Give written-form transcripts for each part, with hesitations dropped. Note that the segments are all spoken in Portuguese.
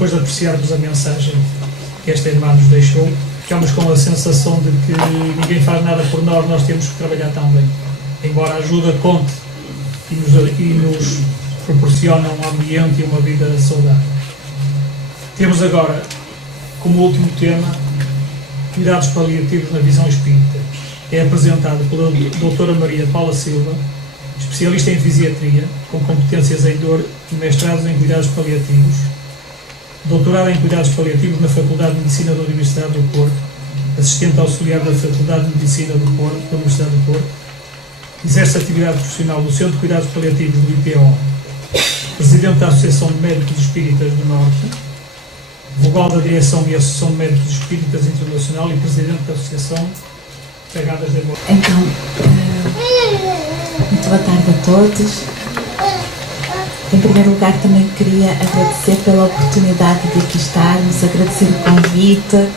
depois de apreciarmos a mensagem que esta irmã nos deixou, ficamos com a sensação de que ninguém faz nada por nós, nós temos que trabalhar também. Embora a ajuda conte e nos proporciona um ambiente e uma vida saudável. Temos agora, como último tema, cuidados paliativos na visão espírita. É apresentado pela doutora Maria Paula Silva, especialista em fisiatria, com competências em dor e mestrados em cuidados paliativos, doutorada em cuidados paliativos na Faculdade de Medicina da Universidade do Porto, assistente auxiliar da Faculdade de Medicina do Porto, da Universidade do Porto, exerce atividade profissional no Centro de Cuidados Paliativos do IPO, presidente da Associação de Médicos Espíritas do Norte, vogal da Direção e Associação de Médicos Espíritas Internacional e presidente da Associação Pegadas de Amor. Então, muito boa tarde a todos. Em primeiro lugar, também queria agradecer pela oportunidade de aqui estarmos, agradecer o convite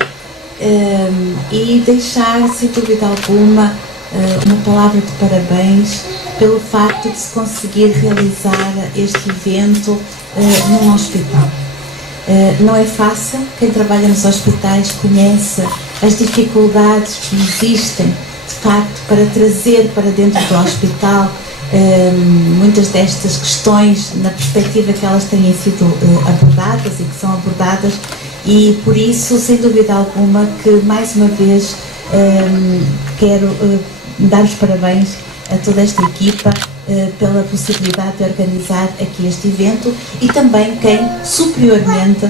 e deixar, sem dúvida alguma, uma palavra de parabéns pelo facto de se conseguir realizar este evento num hospital. Não é fácil, quem trabalha nos hospitais conhece as dificuldades que existem, de facto, para trazer para dentro do hospital muitas destas questões na perspectiva que elas têm sido abordadas e que são abordadas, e por isso, sem dúvida alguma, que mais uma vez quero dar os parabéns a toda esta equipa pela possibilidade de organizar aqui este evento e também quem superiormente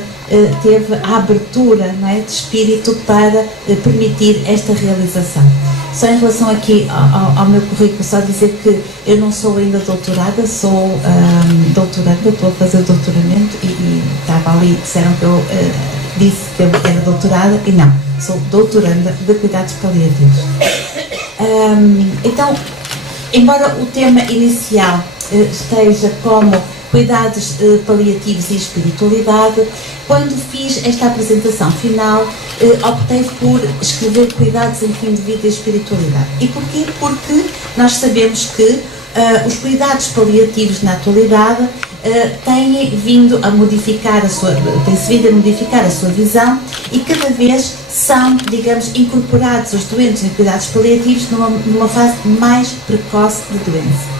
teve a abertura, não é, de espírito para permitir esta realização. Só em relação aqui ao meu currículo, só dizer que eu não sou ainda doutorada, sou doutoranda, estou a fazer doutoramento e estava ali, disseram que eu disse que eu era doutorada e não, sou doutoranda de cuidados paliativos. Então, embora o tema inicial esteja como cuidados paliativos e espiritualidade, quando fiz esta apresentação final, optei por escrever cuidados em fim de vida e espiritualidade. E porquê? Porque nós sabemos que os cuidados paliativos na atualidade têm vindo a modificar tem-se vindo a modificar a sua visão e cada vez são, digamos, incorporados os doentes em cuidados paliativos numa fase mais precoce de doença.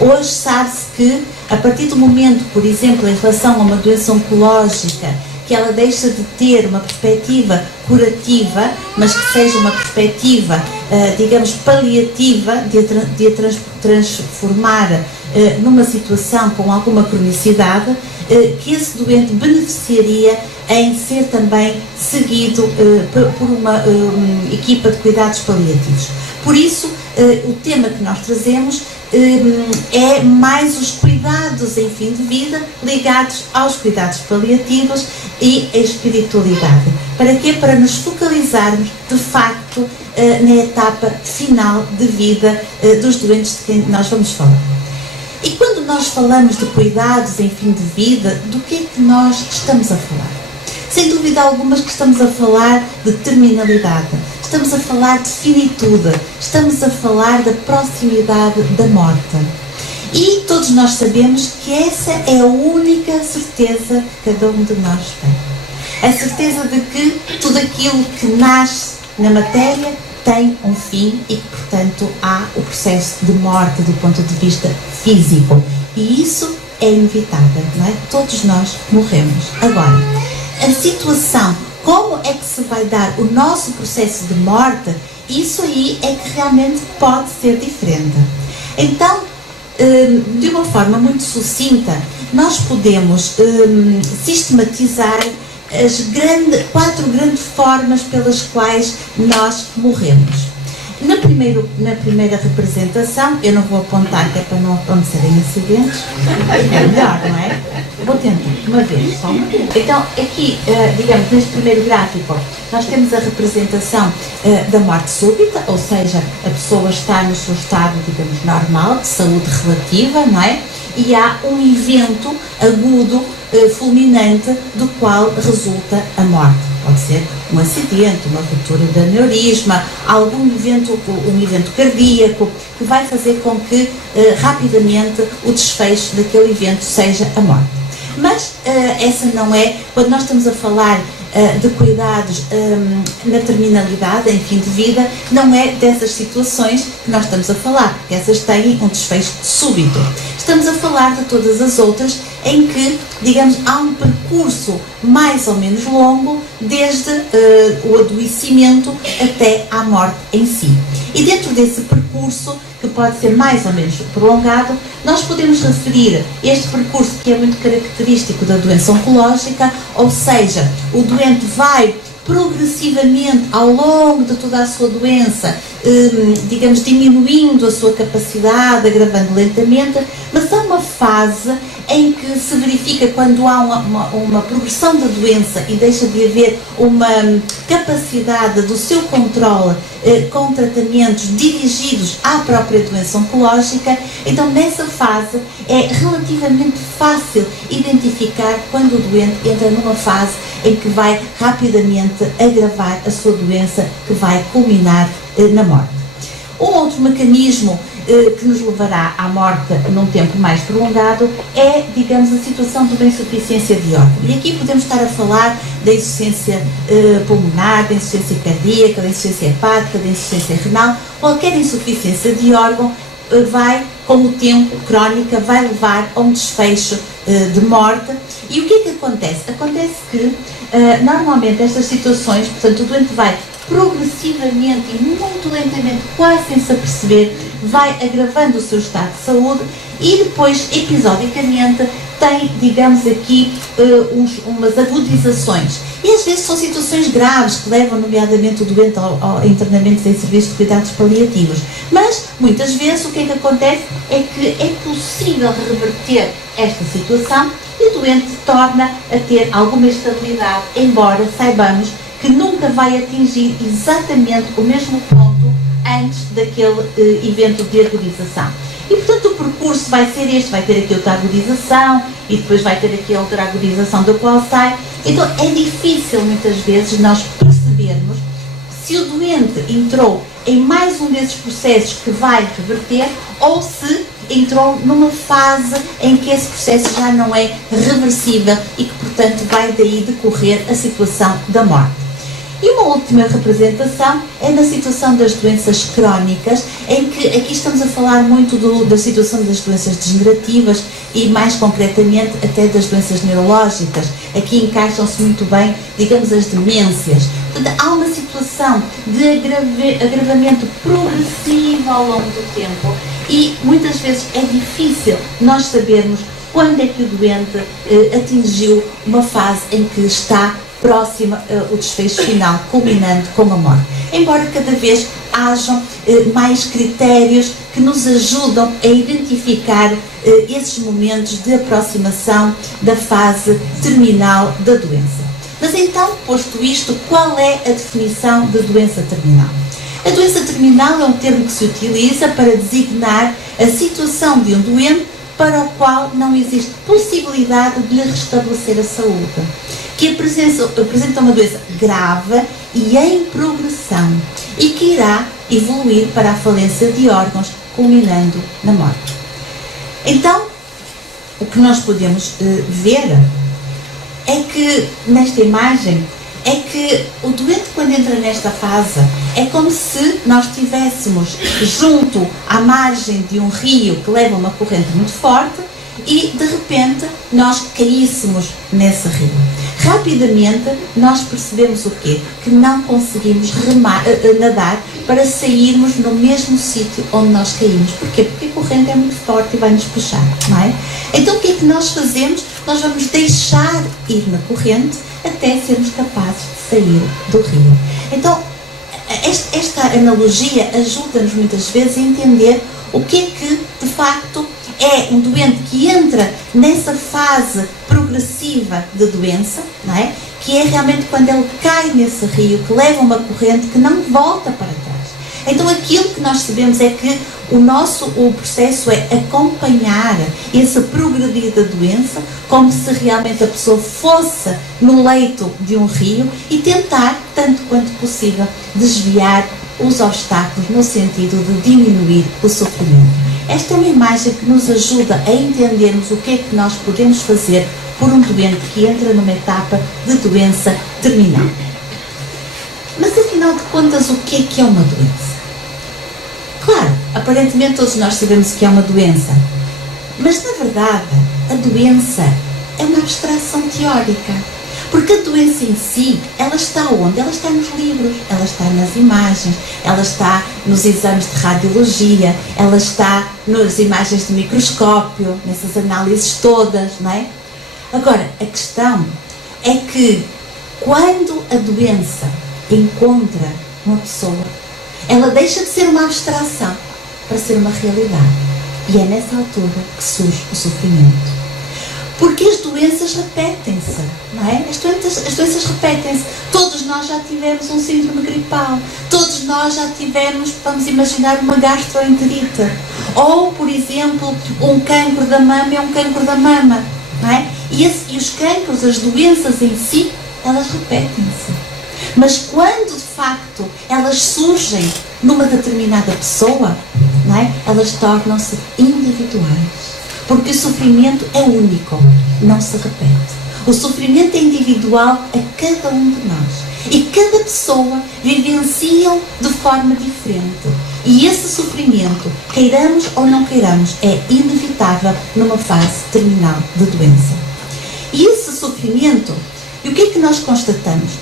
Hoje sabe-se que, a partir do momento, por exemplo, em relação a uma doença oncológica, que ela deixa de ter uma perspectiva curativa, mas que seja uma perspectiva, digamos, paliativa, de a transformar numa situação com alguma cronicidade, que esse doente beneficiaria em ser também seguido por uma equipa de cuidados paliativos. Por isso, o tema que nós trazemos é mais os cuidados em fim de vida ligados aos cuidados paliativos e a espiritualidade. Para quê? Para nos focalizarmos, de facto, na etapa final de vida dos doentes de quem nós vamos falar. E quando nós falamos de cuidados em fim de vida, do que é que nós estamos a falar? Sem dúvida alguma que estamos a falar de terminalidade, estamos a falar de finitude, estamos a falar da proximidade da morte. E todos nós sabemos que essa é a única certeza que cada um de nós tem. A certeza de que tudo aquilo que nasce na matéria tem um fim e que, portanto, há o processo de morte do ponto de vista físico. E isso é inevitável, não é? Todos nós morremos. Agora, a situação, como é que se vai dar o nosso processo de morte, isso aí é que realmente pode ser diferente. Então, de uma forma muito sucinta, nós podemos sistematizar as quatro grandes formas pelas quais nós morremos. Na primeira representação, eu não vou apontar, que é para não acontecerem acidentes, é melhor, não é? Vou tentar, uma vez, só uma vez. Então, aqui, digamos, neste primeiro gráfico, nós temos a representação da morte súbita, ou seja, a pessoa está no seu estado, digamos, normal, de saúde relativa, não é? E há um evento agudo, fulminante, do qual resulta a morte. Pode ser um acidente, uma ruptura de aneurisma, um evento cardíaco, que vai fazer com que rapidamente o desfecho daquele evento seja a morte. Mas essa não é, quando nós estamos a falar de cuidados na terminalidade, em fim de vida, não é dessas situações que nós estamos a falar, porque essas têm um desfecho súbito. Estamos a falar de todas as outras em que, digamos, há um percurso mais ou menos longo, desde o adoecimento até à morte em si. E dentro desse percurso, que pode ser mais ou menos prolongado, nós podemos referir este percurso que é muito característico da doença oncológica, ou seja, o doente vai progressivamente ao longo de toda a sua doença, digamos, diminuindo a sua capacidade, agravando lentamente, mas há uma fase em que se verifica quando há uma progressão da doença e deixa de haver uma capacidade do seu controle com tratamentos dirigidos à própria doença oncológica. Então, nessa fase é relativamente fácil identificar quando o doente entra numa fase em que vai rapidamente agravar a sua doença, que vai culminar na morte. Um outro mecanismo que nos levará à morte num tempo mais prolongado é, digamos, a situação de uma insuficiência de órgão. E aqui podemos estar a falar da insuficiência pulmonar, da insuficiência cardíaca, da insuficiência hepática, da insuficiência renal. Qualquer insuficiência de órgão vai, com o tempo, crónica, vai levar a um desfecho de morte. E o que é que acontece? Acontece que, normalmente, estas situações, portanto, o doente vai progressivamente e muito lentamente, quase sem se aperceber, vai agravando o seu estado de saúde e depois, episodicamente, tem, digamos aqui, umas agudizações. E às vezes são situações graves que levam, nomeadamente, o doente ao internamento em serviço de cuidados paliativos. Mas, muitas vezes, o que é que acontece é que é possível reverter esta situação e o doente torna a ter alguma estabilidade, embora saibamos que nunca vai atingir exatamente o mesmo ponto antes daquele evento de agudização. E, portanto, o percurso vai ser este, vai ter aqui outra agudização e depois vai ter aqui outra agudização da qual sai. Então, é difícil, muitas vezes, nós percebermos se o doente entrou em mais um desses processos que vai reverter ou se entrou numa fase em que esse processo já não é reversível e que, portanto, vai daí decorrer a situação da morte. E uma última representação é na situação das doenças crónicas, em que aqui estamos a falar muito da situação das doenças degenerativas e, mais concretamente, até das doenças neurológicas. Aqui encaixam-se muito bem, digamos, as demências. Portanto, há uma situação de agravamento progressivo ao longo do tempo e, muitas vezes, é difícil nós sabermos quando é que o doente atingiu uma fase em que está próxima o desfecho final, culminando com a morte. Embora cada vez hajam mais critérios que nos ajudam a identificar esses momentos de aproximação da fase terminal da doença. Mas então, posto isto, qual é a definição de doença terminal? A doença terminal é um termo que se utiliza para designar a situação de um doente para o qual não existe possibilidade de lhe restabelecer a saúde, que apresenta uma doença grave e em progressão e que irá evoluir para a falência de órgãos, culminando na morte. Então, o que nós podemos ver é que, nesta imagem, é que o doente, quando entra nesta fase, é como se nós estivéssemos junto à margem de um rio que leva uma corrente muito forte e, de repente, nós caíssemos nesse rio. Rapidamente, nós percebemos o quê? Que não conseguimos nadar para sairmos no mesmo sítio onde nós caímos. Porquê? Porque a corrente é muito forte e vai nos puxar, não é? Então, o que é que nós fazemos? Nós vamos deixar ir na corrente até sermos capazes de sair do rio. Então, esta analogia ajuda-nos muitas vezes a entender o que é que, de facto, é um doente que entra nessa fase progressiva de doença, não é? Que é realmente quando ele cai nesse rio, que leva uma corrente que não volta para trás. Então, aquilo que nós sabemos é que o processo é acompanhar esse progredir da doença, como se realmente a pessoa fosse no leito de um rio e tentar, tanto quanto possível, desviar os obstáculos no sentido de diminuir o sofrimento. Esta é uma imagem que nos ajuda a entendermos o que é que nós podemos fazer por um doente que entra numa etapa de doença terminal. Mas afinal de contas, o que é uma doença? Claro, aparentemente todos nós sabemos que é uma doença, mas na verdade a doença é uma abstração teórica, porque a doença em si, ela está onde? Ela está nos livros, ela está nas imagens, ela está nos exames de radiologia, ela está nas imagens de microscópio, nessas análises todas, não é? Agora, a questão é que quando a doença encontra uma pessoa, ela deixa de ser uma abstração para ser uma realidade. E é nessa altura que surge o sofrimento. Porque as doenças repetem-se, não é? As doenças repetem-se. Todos nós já tivemos um síndrome gripal. Todos nós já tivemos, vamos imaginar, uma gastroenterite. Ou, por exemplo, um cancro da mama é um cancro da mama, não é? E os cancros, as doenças em si, elas repetem-se. Mas quando, de facto, elas surgem numa determinada pessoa, não é? Elas tornam-se individuais. Porque o sofrimento é único, não se repete. O sofrimento é individual a cada um de nós. E cada pessoa vivencia de forma diferente. E esse sofrimento, queiramos ou não queiramos, é inevitável numa fase terminal de doença. E esse sofrimento, e o que é que nós constatamos?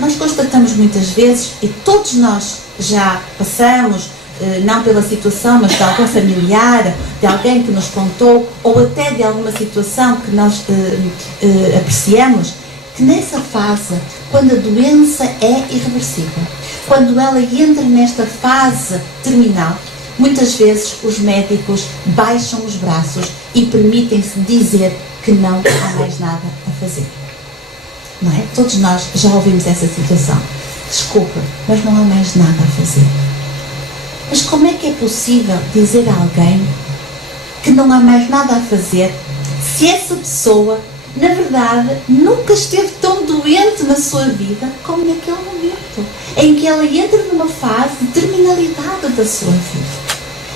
Nós constatamos muitas vezes, e todos nós já passamos, não pela situação, mas de algum familiar, de alguém que nos contou, ou até de alguma situação que nós apreciamos, que nessa fase, quando a doença é irreversível, quando ela entra nesta fase terminal, muitas vezes os médicos baixam os braços e permitem-se dizer que não há mais nada a fazer. Não é? Todos nós já ouvimos essa situação. Desculpa, mas não há mais nada a fazer. Mas como é que é possível dizer a alguém que não há mais nada a fazer se essa pessoa, na verdade, nunca esteve tão doente na sua vida como naquele momento em que ela entra numa fase de terminalidade da sua vida?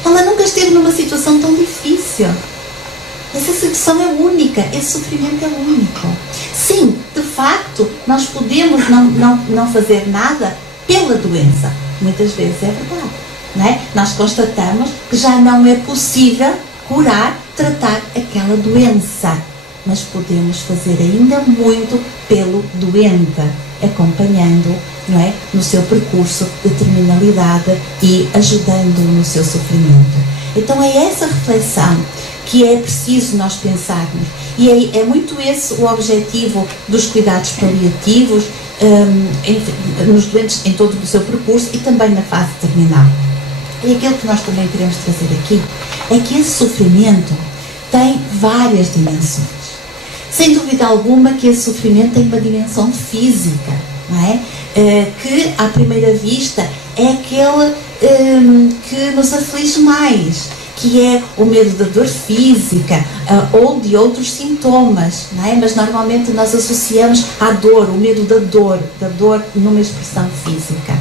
Ela nunca esteve numa situação tão difícil. Essa situação é única, esse sofrimento é único. Sim, de facto, nós podemos não fazer nada pela doença. Muitas vezes é verdade. Não é? Nós constatamos que já não é possível curar, tratar aquela doença, mas podemos fazer ainda muito pelo doente, acompanhando, não é, no seu percurso de terminalidade e ajudando-o no seu sofrimento. Então é essa reflexão que é preciso nós pensarmos, e é muito esse o objetivo dos cuidados paliativos nos doentes em todo o seu percurso e também na fase terminal. E aquilo que nós também queremos trazer aqui é que esse sofrimento tem várias dimensões. Sem dúvida alguma que esse sofrimento tem uma dimensão física, não é? Que à primeira vista é aquele que nos aflige mais, que é o medo da dor física ou de outros sintomas, não é? Mas normalmente nós associamos à dor, o medo da dor numa expressão física.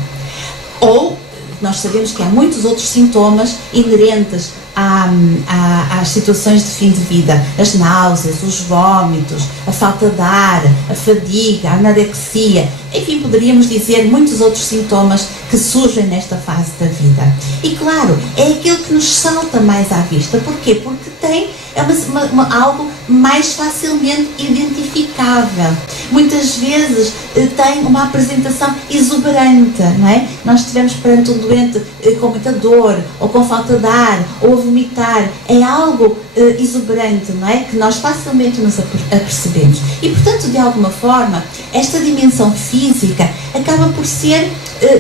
Ou nós sabemos que há muitos outros sintomas inerentes às situações de fim de vida, as náuseas, os vómitos, a falta de ar, a fadiga, a anorexia, enfim, poderíamos dizer muitos outros sintomas que surgem nesta fase da vida. E claro, é aquilo que nos salta mais à vista. Porquê? Porque é algo mais facilmente identificável. Muitas vezes tem uma apresentação exuberante, não é? Nós estivemos perante um doente com muita dor, ou com falta de ar, ou a vomitar. É algo exuberante, não é? Que nós facilmente nos apercebemos. E, portanto, de alguma forma, esta dimensão física acaba por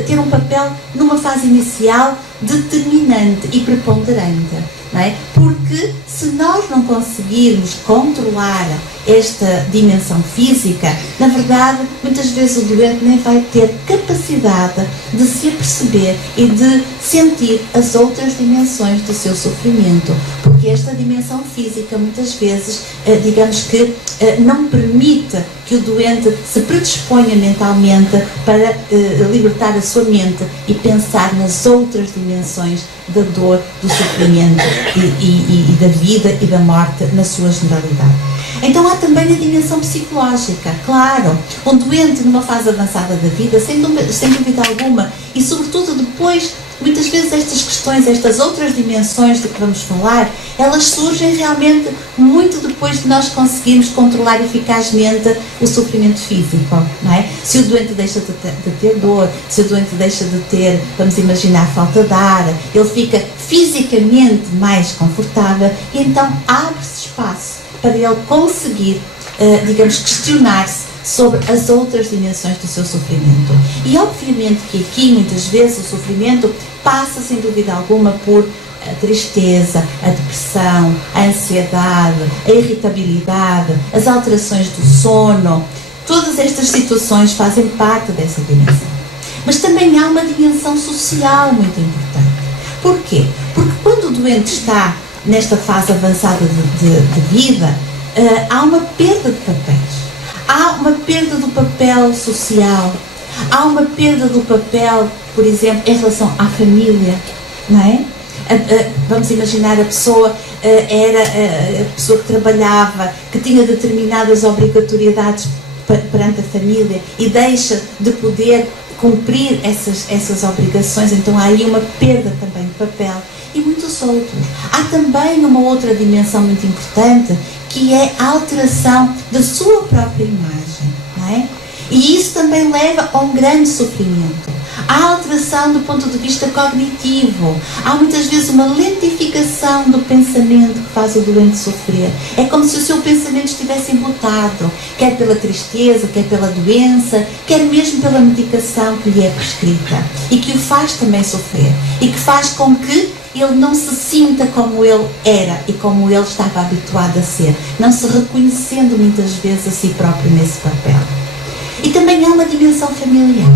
ter um papel numa fase inicial determinante e preponderante, não é? Porque se nós não conseguirmos controlar esta dimensão física, na verdade, muitas vezes o doente nem vai ter capacidade de se aperceber e de sentir as outras dimensões do seu sofrimento, porque esta dimensão física muitas vezes, digamos que não permite que o doente se predisponha mentalmente para libertar a sua mente e pensar nas outras dimensões da dor, do sofrimento e da vida e da morte na sua generalidade. Então há também a dimensão psicológica, claro. Um doente numa fase avançada da vida, sem dúvida alguma, e sobretudo depois, muitas vezes estas questões, estas outras dimensões de que vamos falar, elas surgem realmente muito depois de nós conseguirmos controlar eficazmente o sofrimento físico, não é? Se o doente deixa de ter dor, se o doente deixa de ter, vamos imaginar, falta de ar, ele fica fisicamente mais confortável e então abre-se espaço para ele conseguir, digamos, questionar-se sobre as outras dimensões do seu sofrimento. E obviamente que aqui, muitas vezes, o sofrimento passa, sem dúvida alguma, por a tristeza, a depressão, a ansiedade, a irritabilidade, as alterações do sono. Todas estas situações fazem parte dessa dimensão. Mas também há uma dimensão social muito importante. Porquê? Porque quando o doente está nesta fase avançada de vida, há uma perda de papéis. Há uma perda do papel social, há uma perda do papel, por exemplo, em relação à família, não é? Vamos imaginar, a pessoa era a pessoa que trabalhava, que tinha determinadas obrigatoriedades perante a família e deixa de poder cumprir essas obrigações, então há aí uma perda também de papel e muitos outros. Há também uma outra dimensão muito importante, que é a alteração da sua própria imagem, não é? E isso também leva a um grande sofrimento. Há alteração do ponto de vista cognitivo. Há muitas vezes uma lentificação do pensamento que faz o doente sofrer. É como se o seu pensamento estivesse embotado, quer pela tristeza, quer pela doença, quer mesmo pela medicação que lhe é prescrita. E que o faz também sofrer. E que faz com que ele não se sinta como ele era e como ele estava habituado a ser, não se reconhecendo muitas vezes a si próprio nesse papel. E também há uma dimensão familiar.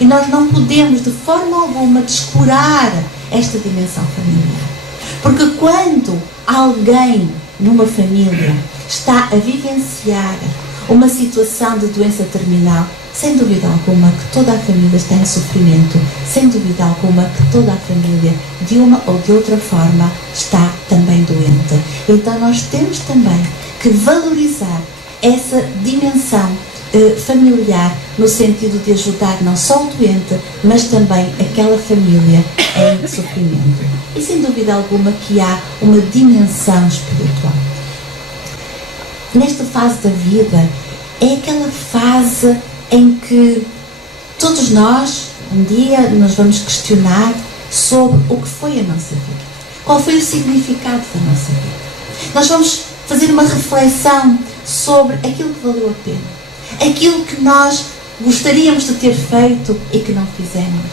E nós não podemos de forma alguma descurar esta dimensão familiar. Porque quando alguém numa família está a vivenciar uma situação de doença terminal, sem dúvida alguma que toda a família está em sofrimento, sem dúvida alguma que toda a família, de uma ou de outra forma, está também doente. Então nós temos também que valorizar essa dimensão familiar, no sentido de ajudar não só o doente, mas também aquela família em sofrimento. E sem dúvida alguma que há uma dimensão espiritual. Nesta fase da vida, é aquela fase em que todos nós, um dia, nos vamos questionar sobre o que foi a nossa vida. Qual foi o significado da nossa vida? Nós vamos fazer uma reflexão sobre aquilo que valeu a pena. Aquilo que nós gostaríamos de ter feito e que não fizemos.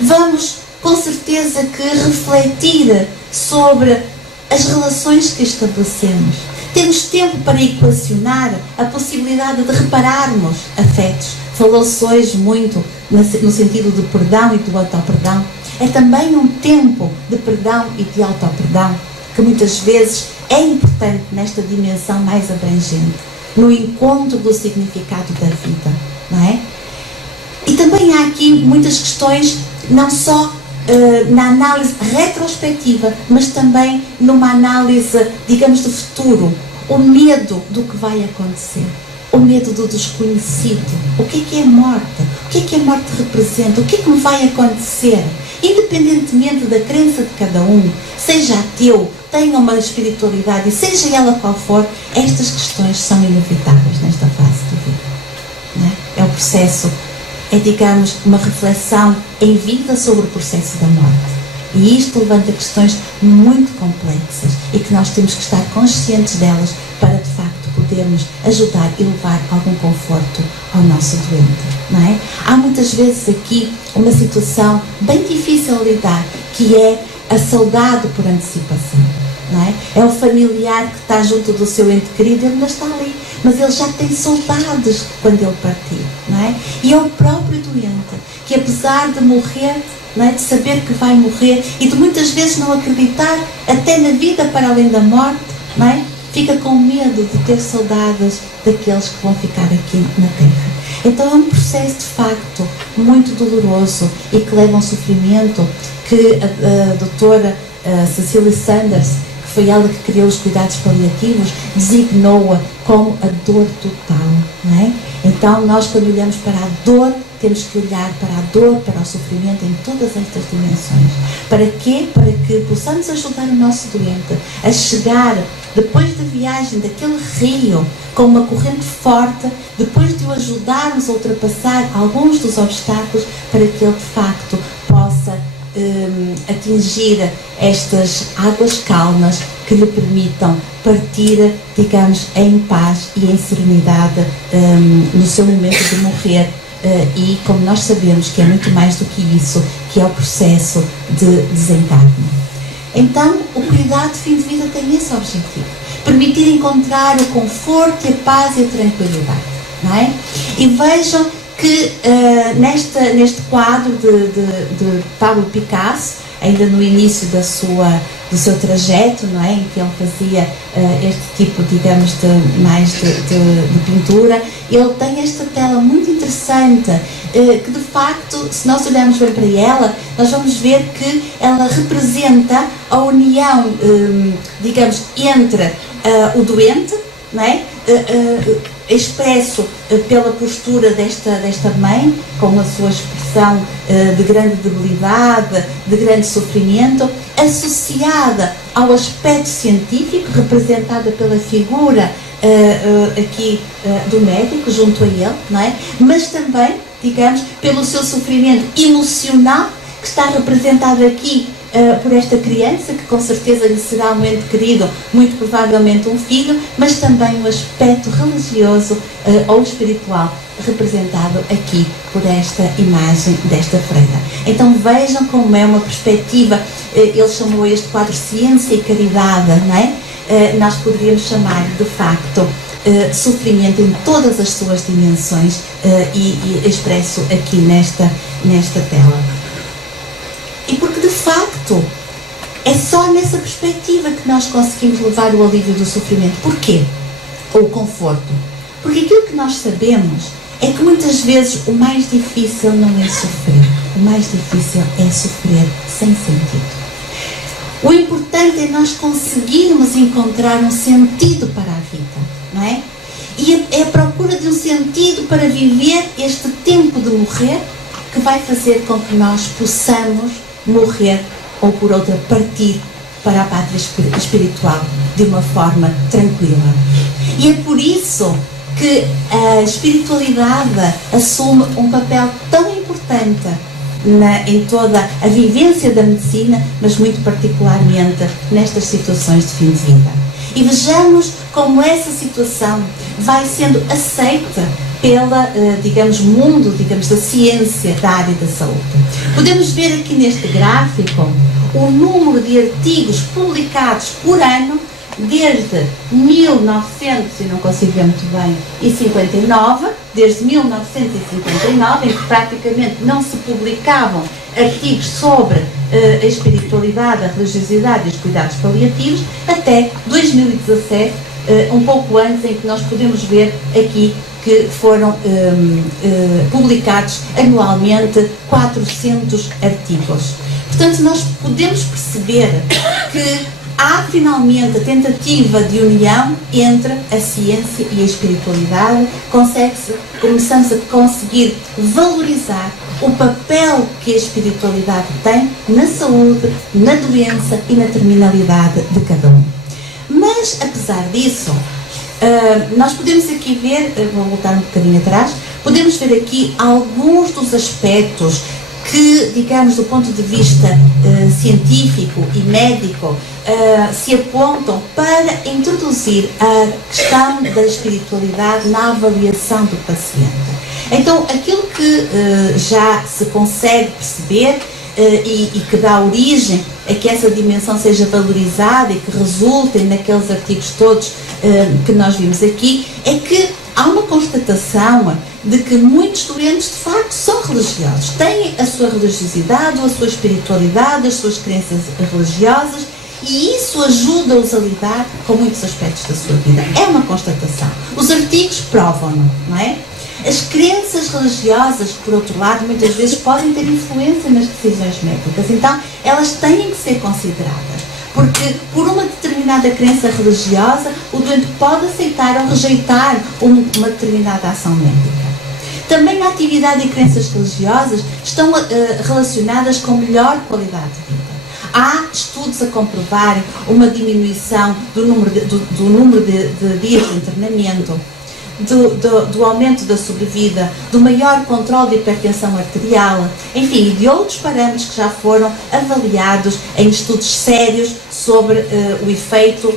Vamos, com certeza, que refletir sobre as relações que estabelecemos. Temos tempo para equacionar a possibilidade de repararmos afetos. Falou-se hoje muito no sentido de perdão e do autoperdão. É também um tempo de perdão e de autoperdão, que muitas vezes é importante nesta dimensão mais abrangente, no encontro do significado da vida, não é? E também há aqui muitas questões, não só na análise retrospectiva, mas também numa análise, digamos, de futuro. O medo do que vai acontecer, o medo do desconhecido. O que é a morte? O que a morte representa? O que me vai acontecer? Independentemente da crença de cada um, seja ateu, tenha uma espiritualidade e seja ela qual for, estas questões são inevitáveis nesta fase de vida, não é? É o processo, é, digamos, uma reflexão em vida sobre o processo da morte. E isto levanta questões muito complexas e que nós temos que estar conscientes delas para, de facto, podermos ajudar e levar algum conforto ao nosso doente, não é? Há muitas vezes aqui uma situação bem difícil a lidar, que é a saudade por antecipação, não é? É o familiar que está junto do seu ente querido, ele ainda está ali, mas ele já tem saudades quando ele partir, não é? E é o próprio doente que, apesar de morrer, não é, de saber que vai morrer e de muitas vezes não acreditar até na vida para além da morte, não é? Fica com medo de ter saudades daqueles que vão ficar aqui na Terra. Então é um processo de facto muito doloroso e que leva a um sofrimento que a doutora Cecília Sanders que foi ela que criou os cuidados paliativos, designou-a como a dor total, não é? Então nós, quando olhamos para a dor, temos que olhar para a dor, para o sofrimento em todas estas dimensões. Para quê? Para que possamos ajudar o nosso doente a chegar, depois da viagem daquele rio, com uma corrente forte, depois de o ajudarmos a ultrapassar alguns dos obstáculos, para que ele de facto possa atingir estas águas calmas que lhe permitam partir, digamos, em paz e em serenidade no seu momento de morrer. E como nós sabemos que é muito mais do que isso, que é o processo de desencarne. Então, o cuidado de fim de vida tem esse objetivo: permitir encontrar o conforto, a paz e a tranquilidade, não é? E vejam que neste quadro de Pablo Picasso, ainda no início do seu trajeto, não é? Em que ele fazia este tipo, digamos, de pintura, ele tem esta tela muito interessante, que de facto, se nós olharmos bem para ela, nós vamos ver que ela representa a união, digamos, entre o doente, não é? Expresso pela postura desta mãe, com a sua expressão de grande debilidade, de grande sofrimento, associada ao aspecto científico, representada pela figura aqui do médico junto a ele, não é? Mas também, digamos, pelo seu sofrimento emocional, que está representado aqui por esta criança, que com certeza lhe será um ente querido, muito provavelmente um filho, mas também o aspecto religioso ou espiritual, representado aqui por esta imagem desta freira. Então vejam como é uma perspectiva, ele chamou este quadro Ciência e Caridade, não é? Nós poderíamos chamar de facto sofrimento em todas as suas dimensões e expresso aqui nesta tela. E porque de facto é só nessa perspectiva que nós conseguimos levar o alívio do sofrimento. Porquê? Ou o conforto. Porque aquilo que nós sabemos é que muitas vezes o mais difícil não é sofrer. O mais difícil é sofrer sem sentido. O importante é nós conseguirmos encontrar um sentido para a vida, não é? E é a procura de um sentido para viver este tempo de morrer que vai fazer com que nós possamos morrer, ou por outra, partir para a pátria espiritual de uma forma tranquila. E é por isso que a espiritualidade assume um papel tão importante em toda a vivência da medicina, mas muito particularmente nestas situações de fim de vida. E vejamos como essa situação vai sendo aceita pela, digamos, mundo, digamos, da ciência da área da saúde. Podemos ver aqui neste gráfico o número de artigos publicados por ano desde 1900, e não consigo ver muito bem, e 59, desde 1959, em que praticamente não se publicavam artigos sobre a espiritualidade, a religiosidade e os cuidados paliativos, até 2017, um pouco antes, em que nós podemos ver aqui que foram publicados anualmente 400 artigos. Portanto, nós podemos perceber que há finalmente a tentativa de união entre a ciência e a espiritualidade. Começamos a conseguir valorizar o papel que a espiritualidade tem na saúde, na doença e na terminalidade de cada um. Mas, apesar disso, nós podemos aqui ver, vou voltar um bocadinho atrás, podemos ver aqui alguns dos aspectos que, digamos, do ponto de vista científico e médico, se apontam para introduzir a questão da espiritualidade na avaliação do paciente. Então, aquilo que já se consegue perceber e que dá origem a que essa dimensão seja valorizada e que resultem naqueles artigos todos que nós vimos aqui, é que há uma constatação de que muitos doentes de facto são religiosos, têm a sua religiosidade, a sua espiritualidade, as suas crenças religiosas, e isso ajuda-os a lidar com muitos aspectos da sua vida. É uma constatação. Os artigos provam-no, não é? As crenças religiosas, por outro lado, muitas vezes podem ter influência nas decisões médicas, então elas têm que ser consideradas. porque por uma determinada crença religiosa, o doente pode aceitar ou rejeitar uma determinada ação médica. Também a atividade e crenças religiosas estão relacionadas com melhor qualidade de vida. Há estudos a comprovarem uma diminuição do número de dias de internamento, do aumento da sobrevida, do maior controle de hipertensão arterial, enfim, e de outros parâmetros que já foram avaliados em estudos sérios sobre o efeito,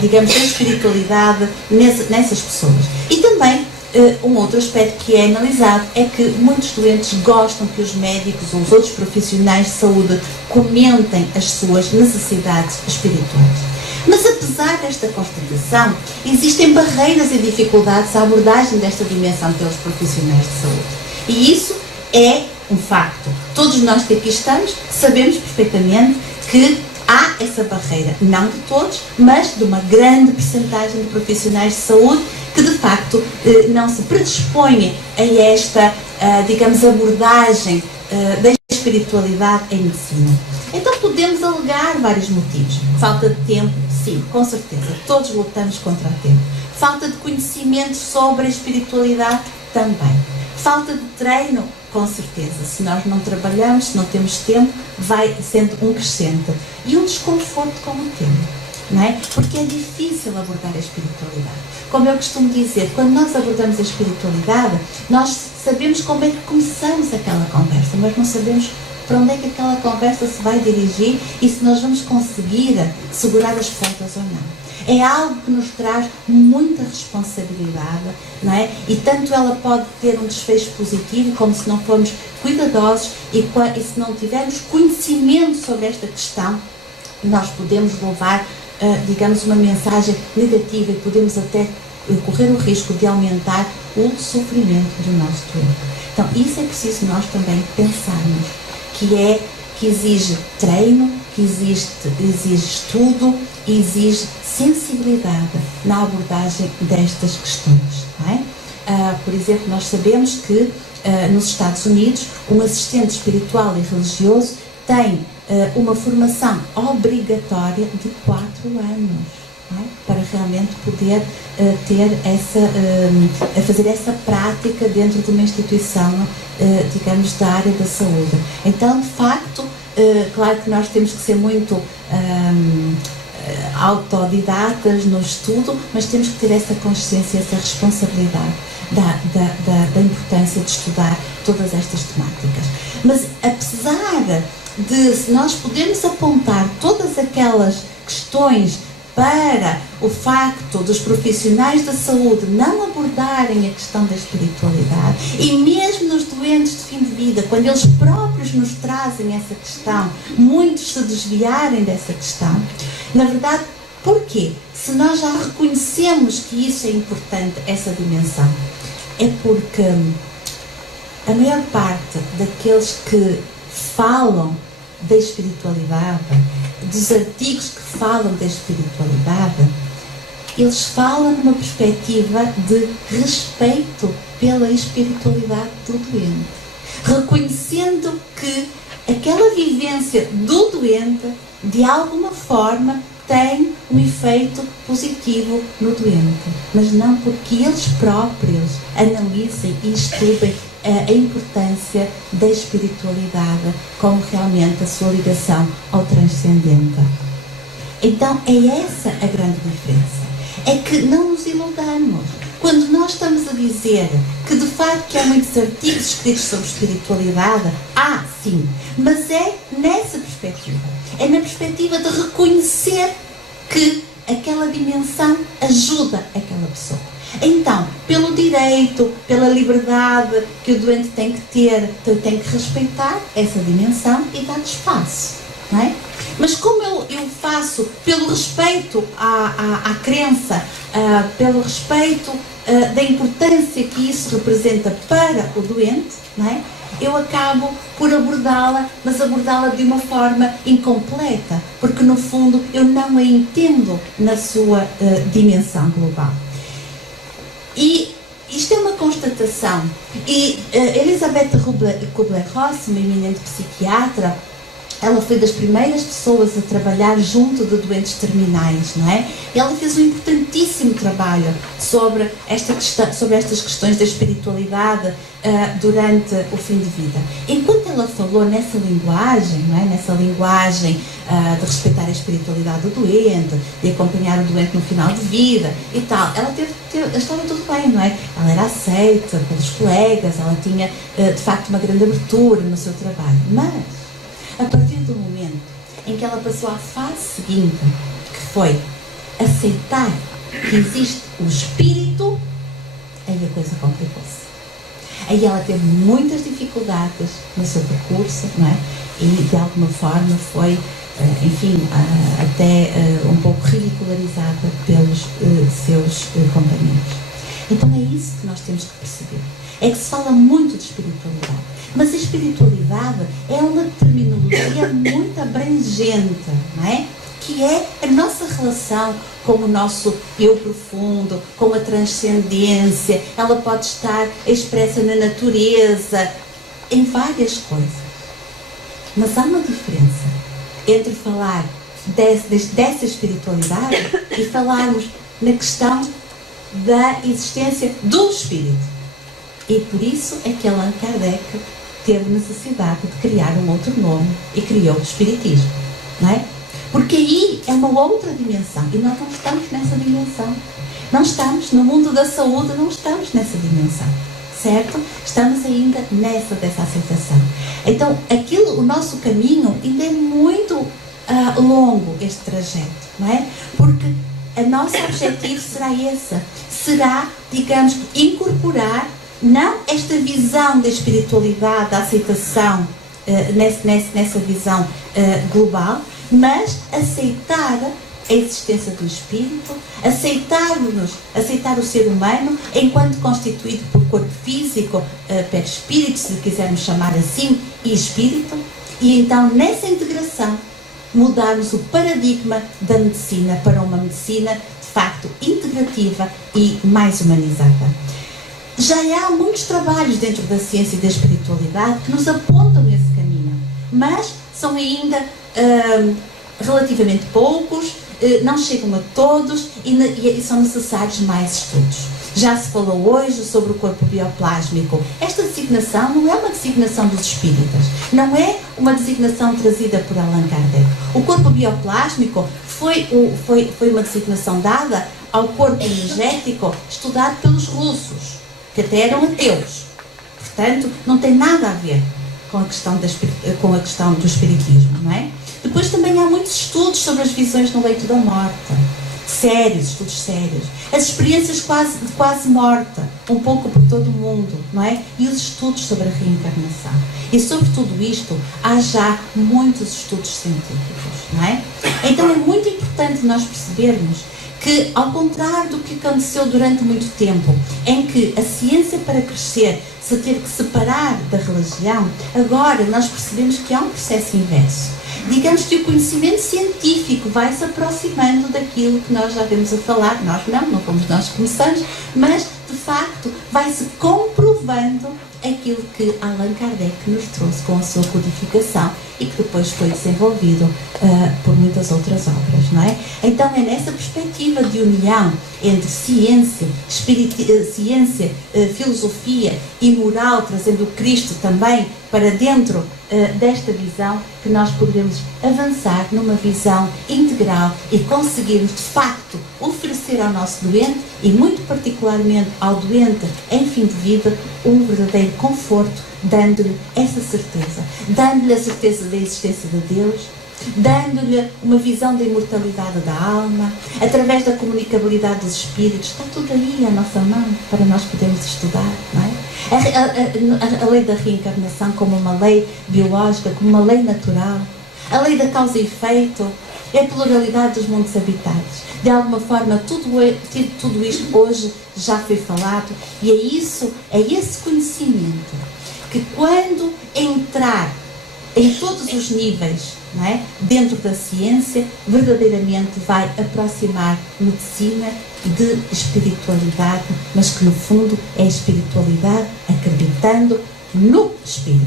digamos, da espiritualidade nessas pessoas. E também, um outro aspecto que é analisado é que muitos doentes gostam que os médicos ou os outros profissionais de saúde comentem as suas necessidades espirituais. Mas apesar desta constatação, existem barreiras e dificuldades à abordagem desta dimensão pelos profissionais de saúde. E isso é um facto. Todos nós que aqui estamos sabemos perfeitamente que há essa barreira, não de todos, mas de uma grande percentagem de profissionais de saúde que de facto não se predispõem a esta, digamos, abordagem da espiritualidade em medicina. Então podemos alegar vários motivos. Falta de tempo, sim, com certeza, todos lutamos contra o tempo. Falta de conhecimento sobre a espiritualidade, também. Falta de treino, com certeza. Se nós não trabalhamos, se não temos tempo, vai sendo um crescente. E um desconforto com o tempo, não é? Porque é difícil abordar a espiritualidade. Como eu costumo dizer, quando nós abordamos a espiritualidade, nós sabemos como é que começamos aquela conversa, mas não sabemos para onde é que aquela conversa se vai dirigir e se nós vamos conseguir segurar as pontas ou não. É algo que nos traz muita responsabilidade, não é? E tanto ela pode ter um desfecho positivo, como se não formos cuidadosos e se não tivermos conhecimento sobre esta questão, nós podemos levar, digamos, uma mensagem negativa e podemos até correr o risco de aumentar o sofrimento do nosso doente. Então, isso é preciso nós também pensarmos, que exige treino, que exige estudo e exige sensibilidade na abordagem destas questões, não é? Por exemplo, nós sabemos que nos Estados Unidos um assistente espiritual e religioso tem uma formação obrigatória de 4 anos, não é? Para realmente poder fazer essa prática dentro de uma instituição, digamos, da área da saúde. Então, de facto, claro que nós temos que ser muito autodidatas no estudo, mas temos que ter essa consciência, essa responsabilidade da importância de estudar todas estas temáticas. Mas, apesar de nós podermos apontar todas aquelas questões para o facto dos profissionais da saúde não abordarem a questão da espiritualidade, e mesmo nos doentes de fim de vida, quando eles próprios nos trazem essa questão, muitos se desviarem dessa questão, na verdade, porquê? Se nós já reconhecemos que isso é importante, essa dimensão, é porque a maior parte daqueles que falam da espiritualidade, dos artigos que falam da espiritualidade, eles falam numa perspectiva de respeito pela espiritualidade do doente, reconhecendo que aquela vivência do doente, de alguma forma, tem um efeito positivo no doente, mas não porque eles próprios analisem e estudem a importância da espiritualidade como realmente a sua ligação ao transcendente. Então é essa a grande diferença. É que não nos iludamos. Quando nós estamos a dizer que de facto há muitos artigos escritos sobre espiritualidade, sim, mas é nessa perspectiva. É na perspectiva de reconhecer que aquela dimensão ajuda aquela pessoa. Então, pelo direito, pela liberdade que o doente tem que ter, então tem que respeitar essa dimensão e dar espaço, não é? Mas como eu faço pelo respeito à crença, pelo respeito da importância que isso representa para o doente, não é? Eu acabo por abordá-la, mas abordá-la de uma forma incompleta, porque no fundo eu não a entendo na sua dimensão global. E isto é uma constatação. E Elisabeth Kubler-Ross, uma eminente psiquiatra, ela foi das primeiras pessoas a trabalhar junto de doentes terminais, não é? E ela fez um importantíssimo trabalho sobre estas questões da espiritualidade durante o fim de vida. Enquanto ela falou nessa linguagem, não é? Nessa linguagem de respeitar a espiritualidade do doente, de acompanhar o doente no final de vida e tal, ela estava tudo bem, não é? Ela era aceita pelos colegas, ela tinha de facto uma grande abertura no seu trabalho, mas a partir do momento em que ela passou à fase seguinte, que foi aceitar que existe o espírito, aí a coisa complicou-se. Aí ela teve muitas dificuldades no seu percurso, não é? E de alguma forma foi, enfim, até um pouco ridicularizada pelos seus companheiros. Então é isso que nós temos que perceber. É que se fala muito de espiritualidade, mas a espiritualidade é uma terminologia muito abrangente, não é? Que é a nossa relação com o nosso eu profundo, com a transcendência. Ela pode estar expressa na natureza, em várias coisas. Mas há uma diferença entre falar dessa espiritualidade e falarmos na questão da existência do espírito. E por isso é que Allan Kardec teve necessidade de criar um outro nome e criou o espiritismo, não é? Porque aí é uma outra dimensão e nós não estamos nessa dimensão. Não estamos no mundo da saúde, não estamos nessa dimensão, certo? Estamos ainda dessa aceitação. Então, o nosso caminho ainda é muito longo, este trajeto, não é? Porque o nosso objetivo será esse, será, digamos, incorporar não esta visão da espiritualidade, da aceitação nessa visão global, mas aceitar a existência do espírito, aceitar o ser humano enquanto constituído por corpo físico, perispírito, se lhe quisermos chamar assim, e espírito, e então nessa integração mudarmos o paradigma da medicina para uma medicina de facto integrativa e mais humanizada. Já há muitos trabalhos dentro da ciência e da espiritualidade que nos apontam nesse caminho, mas são ainda relativamente poucos, não chegam a todos e são necessários mais estudos. Já se falou hoje sobre o corpo bioplásmico. Esta designação não é uma designação dos espíritas, não é uma designação trazida por Allan Kardec. O corpo bioplásmico foi uma designação dada ao corpo energético estudado pelos russos, que até eram ateus. Portanto, não tem nada a ver com a questão do espiritismo, não é? Depois também há muitos estudos sobre as visões no leito da morte. Estudos sérios. As experiências de quase morte, um pouco por todo o mundo, não é? E os estudos sobre a reencarnação. E sobre tudo isto, há já muitos estudos científicos, não é? Então é muito importante nós percebermos que, ao contrário do que aconteceu durante muito tempo, em que a ciência para crescer se teve que separar da religião, agora nós percebemos que há um processo inverso. Digamos que o conhecimento científico vai se aproximando daquilo que nós já vemos a falar, nós não fomos nós que começamos, mas de facto vai se comprovando aquilo que Allan Kardec nos trouxe com a sua codificação e que depois foi desenvolvido por muitas outras obras, não é? Então é nessa perspectiva de união entre ciência, filosofia e moral, trazendo o Cristo também para dentro desta visão, que nós poderemos avançar numa visão integral e conseguirmos de facto oferecer ao nosso doente, e muito particularmente ao doente em fim de vida, um verdadeiro conforto, dando-lhe essa certeza, dando-lhe a certeza da existência de Deus, dando-lhe uma visão da imortalidade da alma, através da comunicabilidade dos espíritos. Está tudo aí à nossa mão para nós podermos estudar, não é? A lei da reencarnação como uma lei biológica, como uma lei natural, a lei da causa e efeito, é a pluralidade dos mundos habitados. De alguma forma, tudo isto hoje já foi falado, e é esse conhecimento que, quando entrar em todos os níveis, não é, dentro da ciência, verdadeiramente vai aproximar medicina de espiritualidade, mas que no fundo é espiritualidade acreditando no espírito,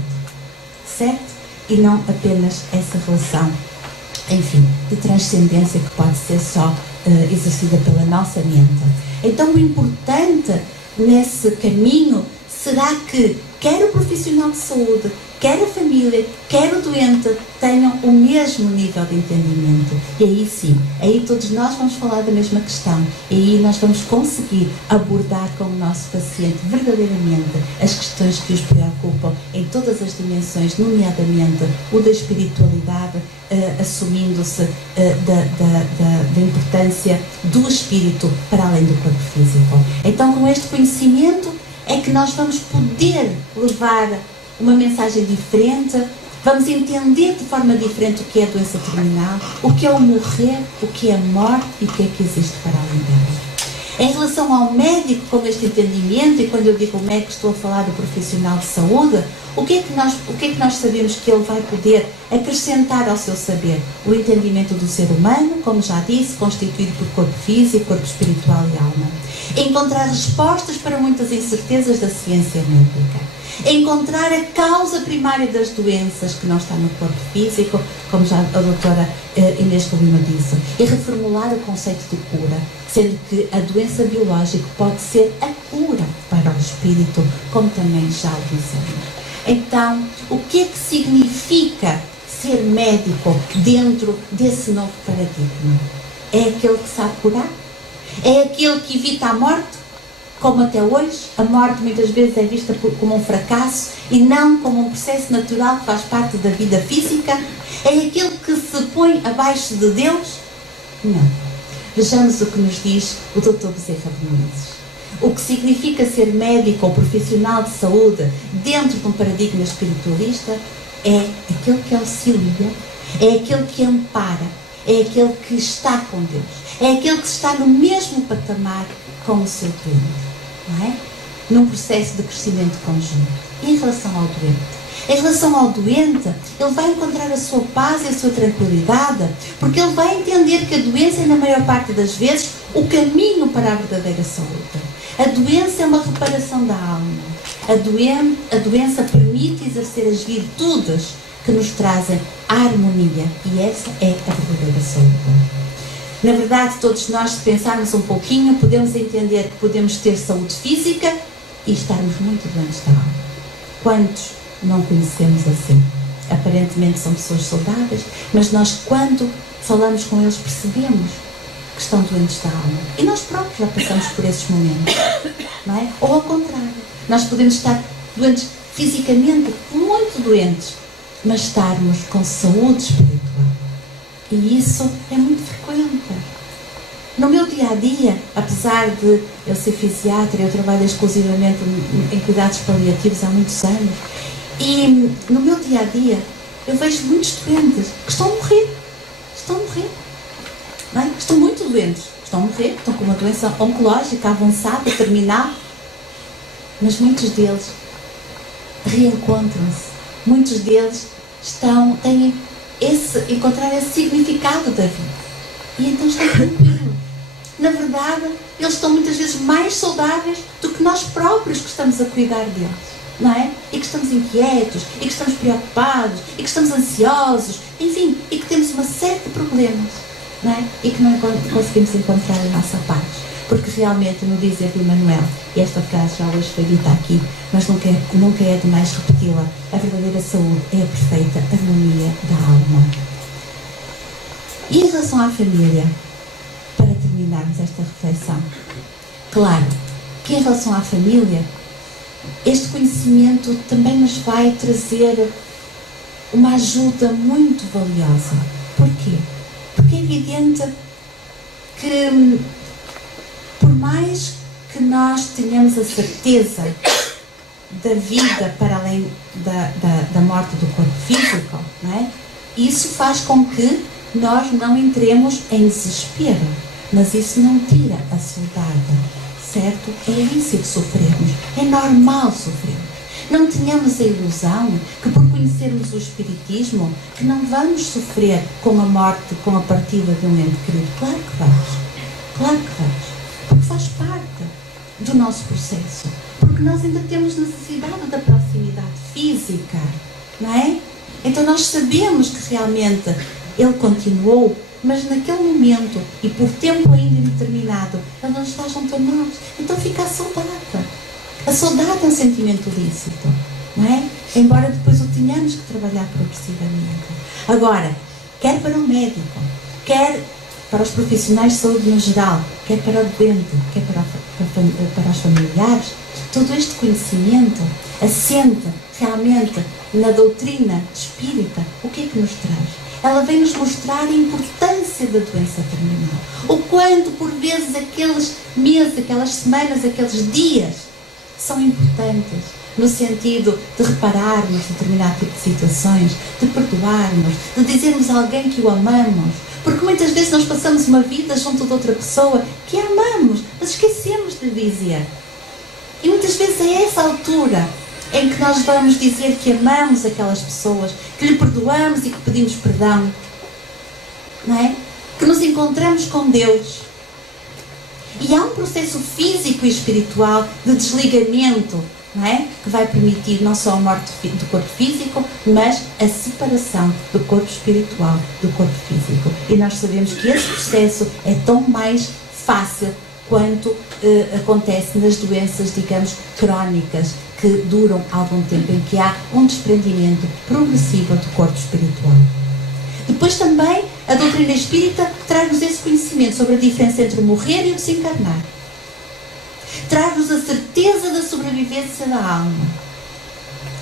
certo? e não apenas essa relação, enfim, de transcendência que pode ser só exercida pela nossa mente. Então o importante nesse caminho será que quer o profissional de saúde, quer a família, quer o doente tenham o mesmo nível de entendimento. E aí sim, aí todos nós vamos falar da mesma questão. E aí nós vamos conseguir abordar com o nosso paciente verdadeiramente as questões que os preocupam em todas as dimensões, nomeadamente o da espiritualidade, assumindo-se da importância do espírito para além do corpo físico. Então, com este conhecimento é que nós vamos poder levar uma mensagem diferente, vamos entender de forma diferente o que é a doença terminal, o que é o morrer, o que é a morte e o que é que existe para além dela. Em relação ao médico, com este entendimento, e quando eu digo médico estou a falar do profissional de saúde, o que é que nós sabemos que ele vai poder acrescentar ao seu saber? O entendimento do ser humano, como já disse, constituído por corpo físico, corpo espiritual e alma. Encontrar respostas para muitas incertezas da ciência médica. Encontrar a causa primária das doenças que não está no corpo físico, como já a doutora Inês Colima disse, e reformular o conceito de cura, sendo que a doença biológica pode ser a cura para o espírito, como também já o dissemos. Então, o que é que significa ser médico dentro desse novo paradigma? É aquele que sabe curar? É aquele que evita a morte? Como até hoje, a morte muitas vezes é vista como um fracasso e não como um processo natural que faz parte da vida física. É aquele que se põe abaixo de Deus? Não. Vejamos o que nos diz o Dr. Bezerra de Menezes. O que significa ser médico ou profissional de saúde dentro de um paradigma espiritualista é aquele que auxilia, é aquele que ampara, é aquele que está com Deus, é aquele que está no mesmo patamar com o seu doente. Não é? Num processo de crescimento conjunto. E em relação ao doente? Em relação ao doente, ele vai encontrar a sua paz e a sua tranquilidade, porque ele vai entender que a doença é, na maior parte das vezes, o caminho para a verdadeira saúde. A doença é uma reparação da alma. A doença permite exercer as virtudes que nos trazem a harmonia, e essa é a verdadeira saúde. Na verdade, todos nós, se pensarmos um pouquinho, podemos entender que podemos ter saúde física e estarmos muito doentes da alma. Quantos não conhecemos assim? Aparentemente são pessoas saudáveis, mas nós, quando falamos com eles, percebemos que estão doentes da alma. E nós próprios já passamos por esses momentos, não é? Ou ao contrário, nós podemos estar doentes fisicamente, muito doentes, mas estarmos com saúde espiritual. E isso é muito frequente. No meu dia-a-dia, apesar de eu ser fisiatra, eu trabalho exclusivamente em cuidados paliativos há muitos anos, e no meu dia-a-dia eu vejo muitos doentes que estão a morrer. Não é? Estão muito doentes. Estão a morrer, estão com uma doença oncológica avançada, terminal. Mas muitos deles reencontram-se. Muitos deles têm encontrar esse significado da vida. E então estão tranquilos. Na verdade, eles estão muitas vezes mais saudáveis do que nós próprios que estamos a cuidar deles. Não é? E que estamos inquietos, e que estamos preocupados, e que estamos ansiosos, enfim, e que temos uma série de problemas. Não é? E que não conseguimos encontrar a nossa paz. Porque realmente, no dizer de Emmanuel, e esta frase já hoje foi dita aqui, mas nunca é demais repeti-la, a verdadeira saúde é a perfeita harmonia da alma. E em relação à família, para terminarmos esta reflexão, claro que em relação à família, este conhecimento também nos vai trazer uma ajuda muito valiosa. Porquê? Porque é evidente que, por mais que nós tenhamos a certeza da vida para além da morte do corpo físico, não é? Isso faz com que nós não entremos em desespero, mas isso não tira a saudade, certo? É lícito sofrermos, é normal sofrermos. Não tenhamos a ilusão que, por conhecermos o Espiritismo, que não vamos sofrer com a morte, com a partida de um ente querido. Claro que vamos. Claro que vamos. Porque faz parte do nosso processo. Porque nós ainda temos necessidade da proximidade física, não é? Então nós sabemos que realmente ele continuou, mas naquele momento e por tempo ainda indeterminado, ele não está junto a nós. Então fica a saudade. A saudade é um sentimento lícito, não é? Embora depois o tenhamos que trabalhar progressivamente. Agora, quer para o médico, quer para os profissionais de saúde no geral, quer para o doente, quer para os familiares, todo este conhecimento assente realmente na doutrina espírita. O que é que nos traz? Ela vem nos mostrar a importância da doença terminal. O quanto, por vezes, aqueles meses, aquelas semanas, aqueles dias são importantes no sentido de repararmos em determinado tipo de situações, de perdoarmos, de dizermos a alguém que o amamos. Porque muitas vezes nós passamos uma vida junto de outra pessoa que amamos, mas esquecemos de lhe dizer. E muitas vezes é essa altura em que nós vamos dizer que amamos aquelas pessoas, que lhe perdoamos e que pedimos perdão, não é? Que nos encontramos com Deus. E há um processo físico e espiritual de desligamento, não é? Que vai permitir não só a morte do corpo físico, mas a separação do corpo espiritual do corpo físico. E nós sabemos que esse processo é tão mais fácil quanto acontece nas doenças, digamos, crónicas, que duram algum tempo, em que há um desprendimento progressivo do corpo espiritual. Depois também a doutrina espírita traz-nos esse conhecimento sobre a diferença entre o morrer e o desencarnar. Traz-nos a certeza da sobrevivência da alma.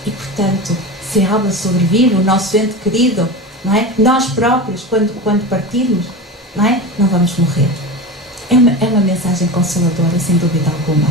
E, portanto, se a alma sobrevive, o nosso ente querido, não é? Nós próprios, quando partirmos, não é? Não vamos morrer. É uma mensagem consoladora, sem dúvida alguma.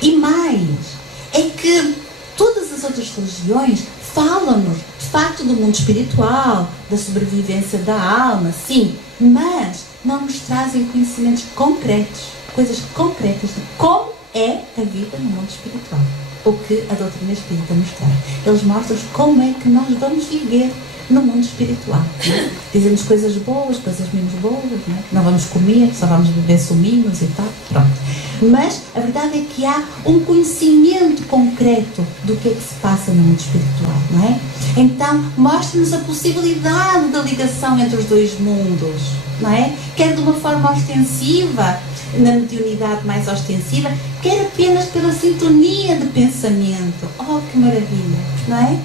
E mais, é que todas as outras religiões falam-nos, de facto, do mundo espiritual, da sobrevivência da alma, sim, mas não nos trazem conhecimentos concretos, coisas concretas de como é a vida no mundo espiritual. O que a doutrina espírita nos traz. Eles mostram-nos como é que nós vamos viver no mundo espiritual. Né? Dizemos coisas boas, coisas menos boas, né? Não vamos comer, só vamos beber suminhos e tal, pronto. Mas a verdade é que há um conhecimento concreto do que é que se passa no mundo espiritual, não é? Então, mostra-nos a possibilidade da ligação entre os dois mundos, não é? Quer de uma forma ostensiva, na mediunidade mais ostensiva, quer apenas pela sintonia de pensamento. Oh, que maravilha, não é?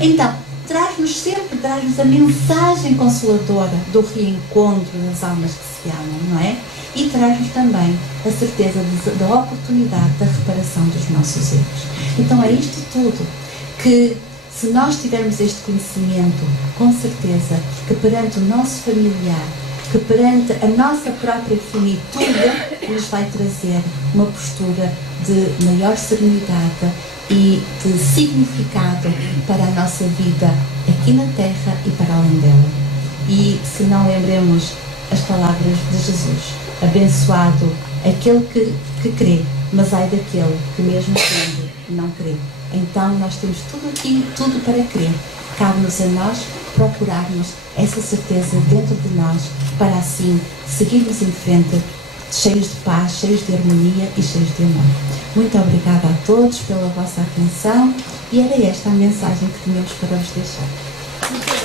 Então, traz-nos a mensagem consoladora do reencontro das almas que se amam, não é? E traz-nos também a certeza da oportunidade da reparação dos nossos erros. Então é isto tudo que, se nós tivermos este conhecimento, com certeza que perante o nosso familiar, que perante a nossa própria finitude, nos vai trazer uma postura de maior serenidade e de significado para a nossa vida aqui na Terra e para além dela. E se não lembremos as palavras de Jesus: abençoado aquele que crê, mas ai daquele que mesmo crendo não crê. Então nós temos tudo aqui, tudo para crer. Cabe-nos a nós procurarmos essa certeza dentro de nós, para assim seguirmos em frente, cheios de paz, cheios de harmonia e cheios de amor. Muito obrigada a todos pela vossa atenção, e era esta a mensagem que tínhamos para vos deixar.